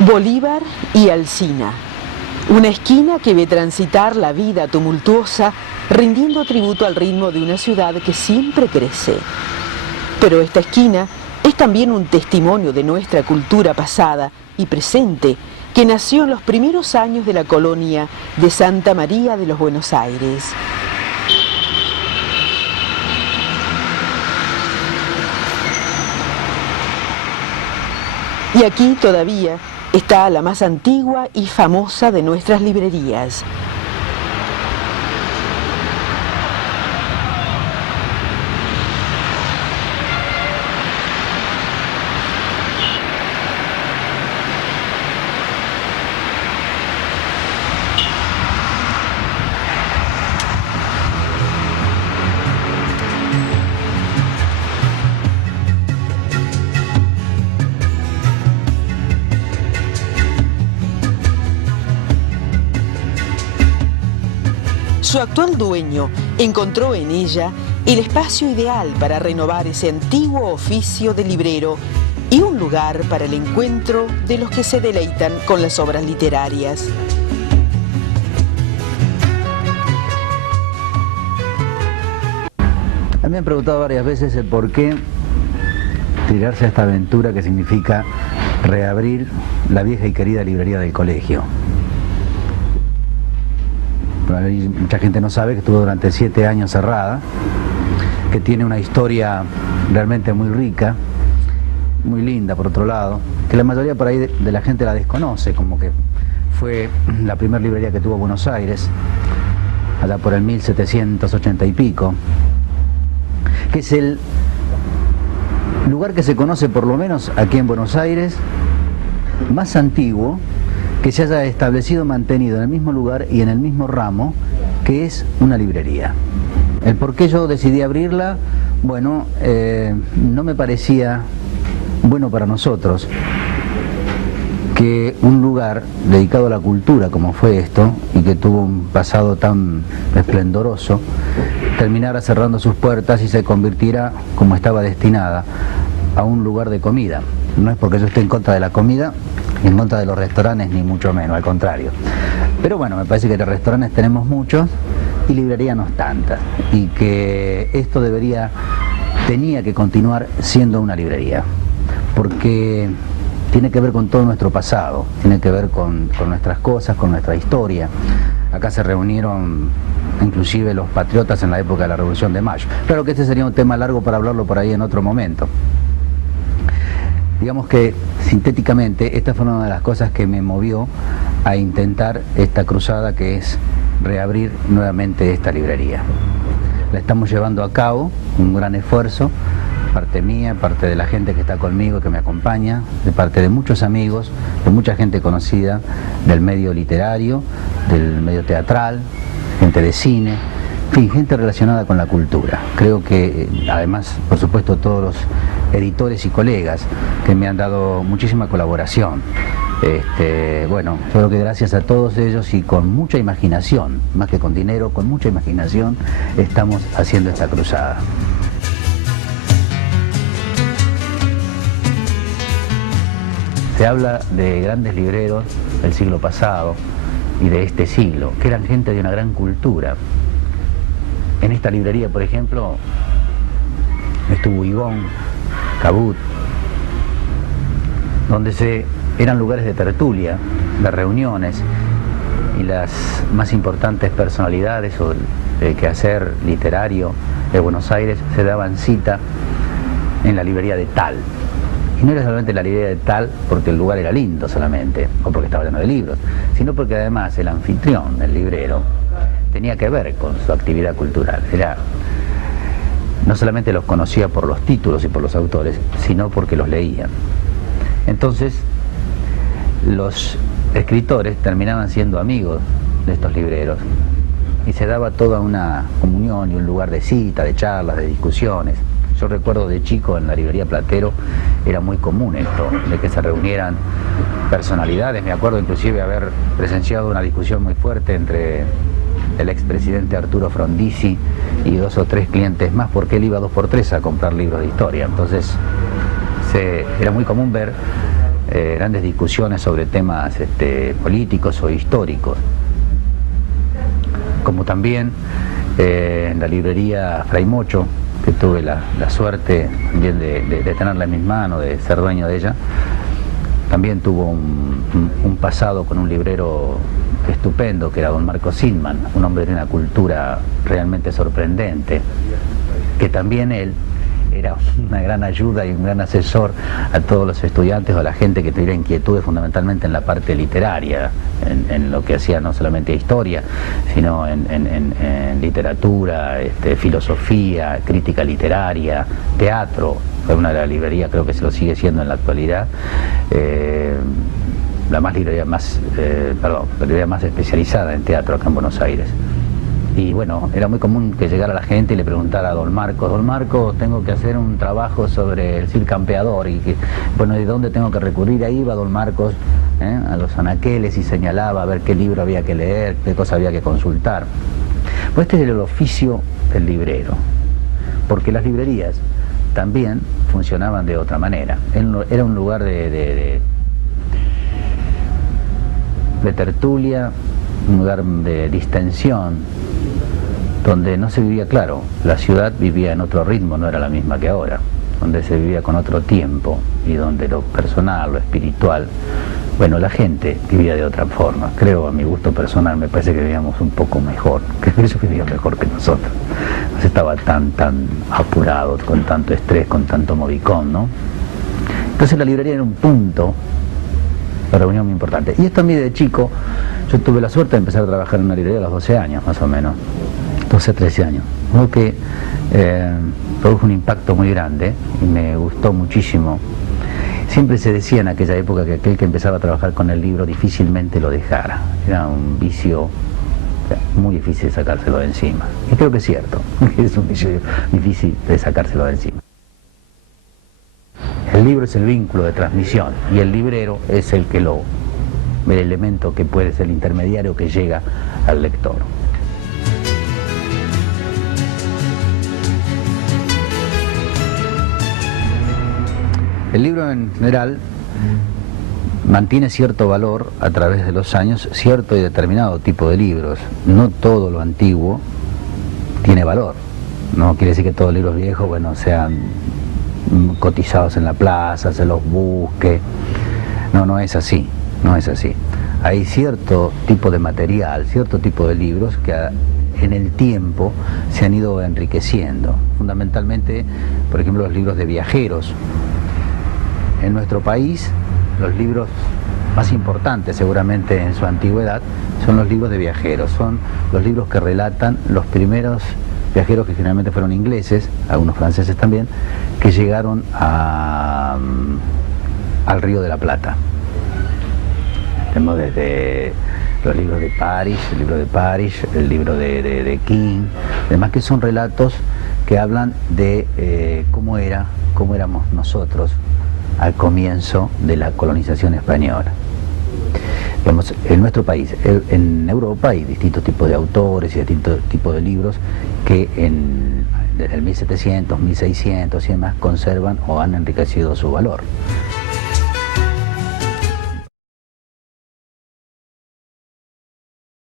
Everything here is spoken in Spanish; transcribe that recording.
Bolívar y Alsina, una esquina que ve transitar la vida tumultuosa, rindiendo tributo al ritmo de una ciudad que siempre crece. Pero esta esquina es también un testimonio de nuestra cultura pasada y presente, que nació en los primeros años de la colonia de Santa María de los Buenos Aires. Y aquí todavía está la más antigua y famosa de nuestras librerías. Su actual dueño encontró en ella el espacio ideal para renovar ese antiguo oficio de librero y un lugar para el encuentro de los que se deleitan con las obras literarias. A mí me han preguntado varias veces el por qué tirarse a esta aventura que significa reabrir la vieja y querida librería del colegio. Mucha gente no sabe que estuvo durante 7 años cerrada, que tiene una historia realmente muy rica, muy linda por otro lado, que la mayoría por ahí de la gente la desconoce, como que fue la primera librería que tuvo Buenos Aires, allá por el 1780 y pico, que es el lugar que se conoce, por lo menos aquí en Buenos Aires, más antiguo que se haya establecido, mantenido en el mismo lugar y en el mismo ramo, que es una librería. El por qué yo decidí abrirla, bueno, no me parecía bueno para nosotros que un lugar dedicado a la cultura como fue esto, y que tuvo un pasado tan esplendoroso, terminara cerrando sus puertas y se convirtiera, como estaba destinada, a un lugar de comida. No es porque yo esté en contra de la comida, en contra de los restaurantes, ni mucho menos, al contrario. Pero bueno, me parece que de restaurantes tenemos muchos y librerías no tantas, y que esto tenía que continuar siendo una librería, porque tiene que ver con todo nuestro pasado, tiene que ver con nuestras cosas, con nuestra historia. Acá se reunieron inclusive los patriotas en la época de la Revolución de Mayo. Claro que este sería un tema largo para hablarlo por ahí en otro momento. Digamos que, sintéticamente, esta fue una de las cosas que me movió a intentar esta cruzada, que es reabrir nuevamente esta librería. La estamos llevando a cabo, un gran esfuerzo, parte mía, parte de la gente que está conmigo, que me acompaña, de parte de muchos amigos, de mucha gente conocida del medio literario, del medio teatral, gente de cine, en fin, gente relacionada con la cultura. Creo que, además, por supuesto, todos los editores y colegas que me han dado muchísima colaboración. Bueno, yo creo que gracias a todos ellos y con mucha imaginación, más que con dinero, con mucha imaginación, estamos haciendo esta cruzada. Se habla de grandes libreros del siglo pasado y de este siglo, que eran gente de una gran cultura. En esta librería, por ejemplo, estuvo Ibón, Cabut, donde eran lugares de tertulia, de reuniones, y las más importantes personalidades o el quehacer literario de Buenos Aires se daban cita en la librería de tal. Y no era solamente la librería de tal porque el lugar era lindo solamente, o porque estaba lleno de libros, sino porque además el anfitrión, el librero, tenía que ver con su actividad cultural. No solamente los conocía por los títulos y por los autores, sino porque los leían. Entonces, los escritores terminaban siendo amigos de estos libreros y se daba toda una comunión y un lugar de cita, de charlas, de discusiones. Yo recuerdo de chico en la librería Platero era muy común esto, de que se reunieran personalidades. Me acuerdo inclusive haber presenciado una discusión muy fuerte entre el expresidente Arturo Frondizi y 2 o 3 clientes más, porque él iba 2 por 3 a comprar libros de historia. Entonces era muy común ver grandes discusiones sobre temas políticos o históricos, como también en la librería Fray Mocho, que tuve la suerte también de tenerla en mis manos, de ser dueño de ella. También tuvo un pasado con un librero estupendo, que era don Marcos Zillman, un hombre de una cultura realmente sorprendente, que también él era una gran ayuda y un gran asesor a todos los estudiantes o a la gente que tuviera inquietudes fundamentalmente en la parte literaria, en lo que hacía no solamente historia, sino en literatura, filosofía, crítica literaria, teatro. Fue una de las librerías, creo que se lo sigue siendo en la actualidad, la librería más especializada en teatro acá en Buenos Aires. Y bueno, era muy común que llegara la gente y le preguntara a don Marcos, tengo que hacer un trabajo sobre el Cid Campeador, y bueno, ¿de dónde tengo que recurrir? Ahí iba don Marcos a los anaqueles y señalaba a ver qué libro había que leer, qué cosa había que consultar. Pues este es el oficio del librero, porque las librerías también funcionaban de otra manera. Era un lugar de tertulia, un lugar de distensión, donde no se vivía, claro, la ciudad vivía en otro ritmo, no era la misma que ahora, donde se vivía con otro tiempo y donde lo personal, lo espiritual, bueno, la gente vivía de otra forma. Creo, a mi gusto personal, me parece que vivíamos un poco mejor, que ellos vivían mejor que nosotros. No se estaba tan apurados, con tanto estrés, con tanto movicón, ¿no? Entonces la librería era un punto de reunión muy importante. Y esto a mí de chico, yo tuve la suerte de empezar a trabajar en una librería a los 12 años, más o menos. 12, 13 años, algo que produjo un impacto muy grande y me gustó muchísimo. Siempre se decía en aquella época que aquel que empezaba a trabajar con el libro difícilmente lo dejara, era un vicio muy difícil de sacárselo de encima, y creo que es cierto, es un vicio difícil de sacárselo de encima. El libro es el vínculo de transmisión y el librero es el elemento que puede ser el intermediario que llega al lector. El libro en general mantiene cierto valor a través de los años, cierto y determinado tipo de libros. No todo lo antiguo tiene valor. No quiere decir que todos los libros viejos, bueno, sean cotizados en la plaza, se los busque. No es así, no es así. Hay cierto tipo de material, cierto tipo de libros que en el tiempo se han ido enriqueciendo. Fundamentalmente, por ejemplo, los libros de viajeros. En nuestro país, los libros más importantes seguramente en su antigüedad son los libros de viajeros, son los libros que relatan los primeros viajeros, que generalmente fueron ingleses, algunos franceses también, que llegaron al Río de la Plata. Tenemos desde los libros de París, el libro de King, además que son relatos que hablan de cómo éramos nosotros al comienzo de la colonización española. Digamos, en nuestro país, en Europa hay distintos tipos de autores y distintos tipos de libros que desde el 1700, 1600 y demás conservan o han enriquecido su valor.